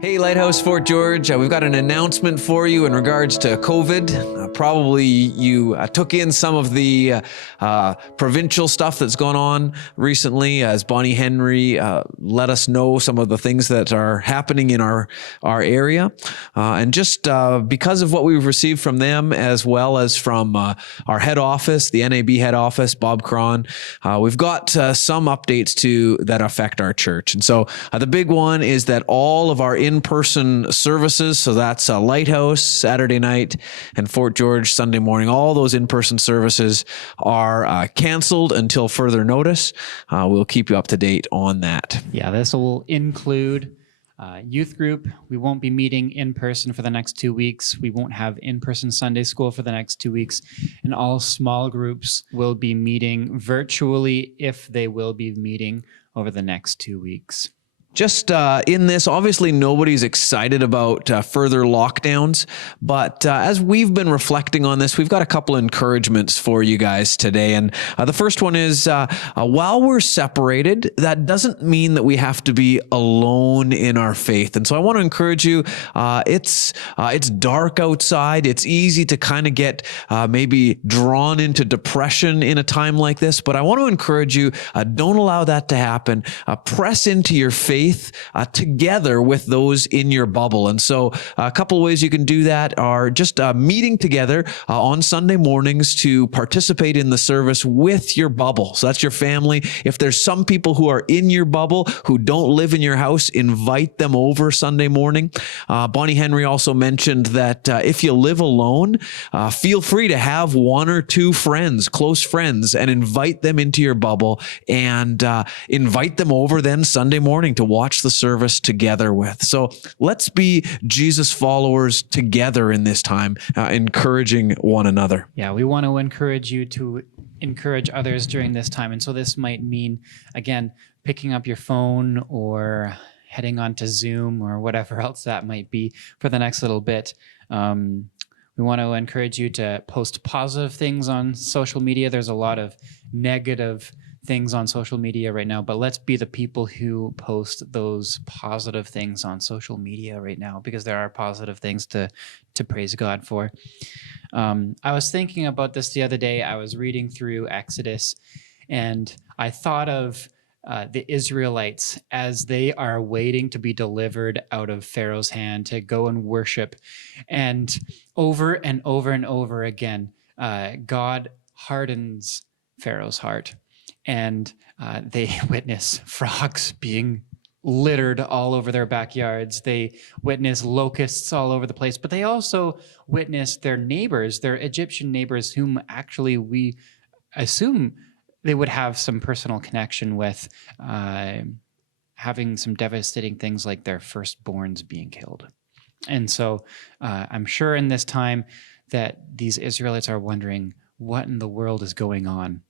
Hey, Lighthouse Fort George, we've got an announcement for you in regards to COVID. Probably you took in some of the provincial stuff that's gone on recently as Bonnie Henry let us know some of the things that are happening in our area. And just because of what we've received from them, as well as from our head office, the NAB head office, Bob Cron, we've got some updates that affect our church. And so the big one is that all of our in-person services, so that's Lighthouse Saturday night and Fort George Sunday morning, all those in-person services are canceled until further notice. We'll keep you up to date on that. Yeah, this will include youth group. We won't be meeting in person for the next 2 weeks. We won't have in-person Sunday school for the next 2 weeks. And all small groups will be meeting virtually if they will be meeting over the next 2 weeks. Just in this, obviously nobody's excited about further lockdowns, but as we've been reflecting on this, we've got a couple of encouragements for you guys today. And the first one is, while we're separated, that doesn't mean that we have to be alone in our faith. And so I want to encourage you, it's dark outside. It's easy to kind of get maybe drawn into depression in a time like this, but I want to encourage you, don't allow that to happen. Press into your faith together with those in your bubble. And so a couple of ways you can do that are just meeting together on Sunday mornings to participate in the service with your bubble. So that's your family. If there's some people who are in your bubble who don't live in your house, invite them over Sunday morning. Bonnie Henry also mentioned that if you live alone, feel free to have one or two friends, close friends, and invite them into your bubble and invite them over then Sunday morning to watch the service together with. So let's be Jesus followers together in this time, encouraging one another. Yeah, we want to encourage you to encourage others during this time. And so this might mean, again, picking up your phone or heading on to Zoom or whatever else that might be for the next little bit. We want to encourage you to post positive things on social media. There's a lot of negative things on social media right now, but let's be the people who post those positive things on social media right now, because there are positive things to praise God for. I was thinking about this the other day. I was reading through Exodus, and I thought of the Israelites as they are waiting to be delivered out of Pharaoh's hand to go and worship. And over and over and over again, God hardens Pharaoh's heart. And they witness frogs being littered all over their backyards. They witness locusts all over the place, but they also witness their neighbors, their Egyptian neighbors, whom actually we assume they would have some personal connection with, having some devastating things like their firstborns being killed. And so I'm sure in this time that these Israelites are wondering, what in the world is going on?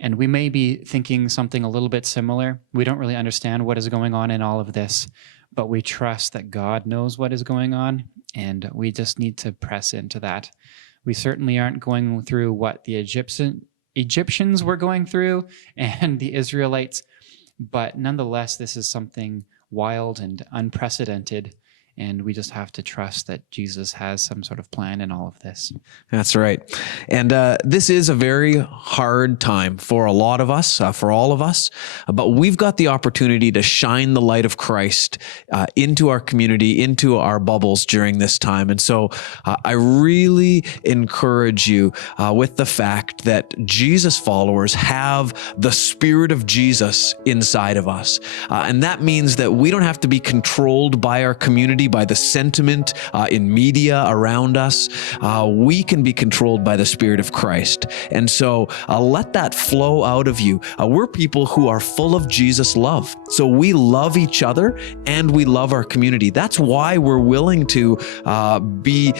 And we may be thinking something a little bit similar. We don't really understand what is going on in all of this, but we trust that God knows what is going on, and we just need to press into that. We certainly aren't going through what the Egyptians were going through and the Israelites, but nonetheless, this is something wild and unprecedented. And we just have to trust that Jesus has some sort of plan in all of this. That's right. And this is a very hard time for a lot of us, for all of us. But we've got the opportunity to shine the light of Christ into our community, into our bubbles during this time. And so I really encourage you with the fact that Jesus followers have the Spirit of Jesus inside of us. And that means that we don't have to be controlled by our community, by the sentiment in media around us. We can be controlled by the Spirit of Christ. And so let that flow out of you. We're people who are full of Jesus love. So we love each other and we love our community. That's why we're willing to be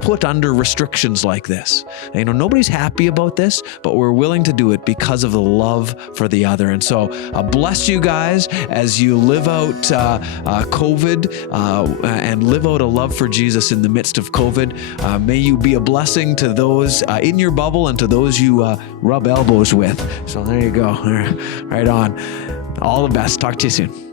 put under restrictions like this. You know, nobody's happy about this, but we're willing to do it because of the love for the other. And so bless you guys as you live out COVID and live out a love for Jesus in the midst of COVID. May you be a blessing to those in your bubble and to those you rub elbows with. So there you go. Right on. All the best. Talk to you soon.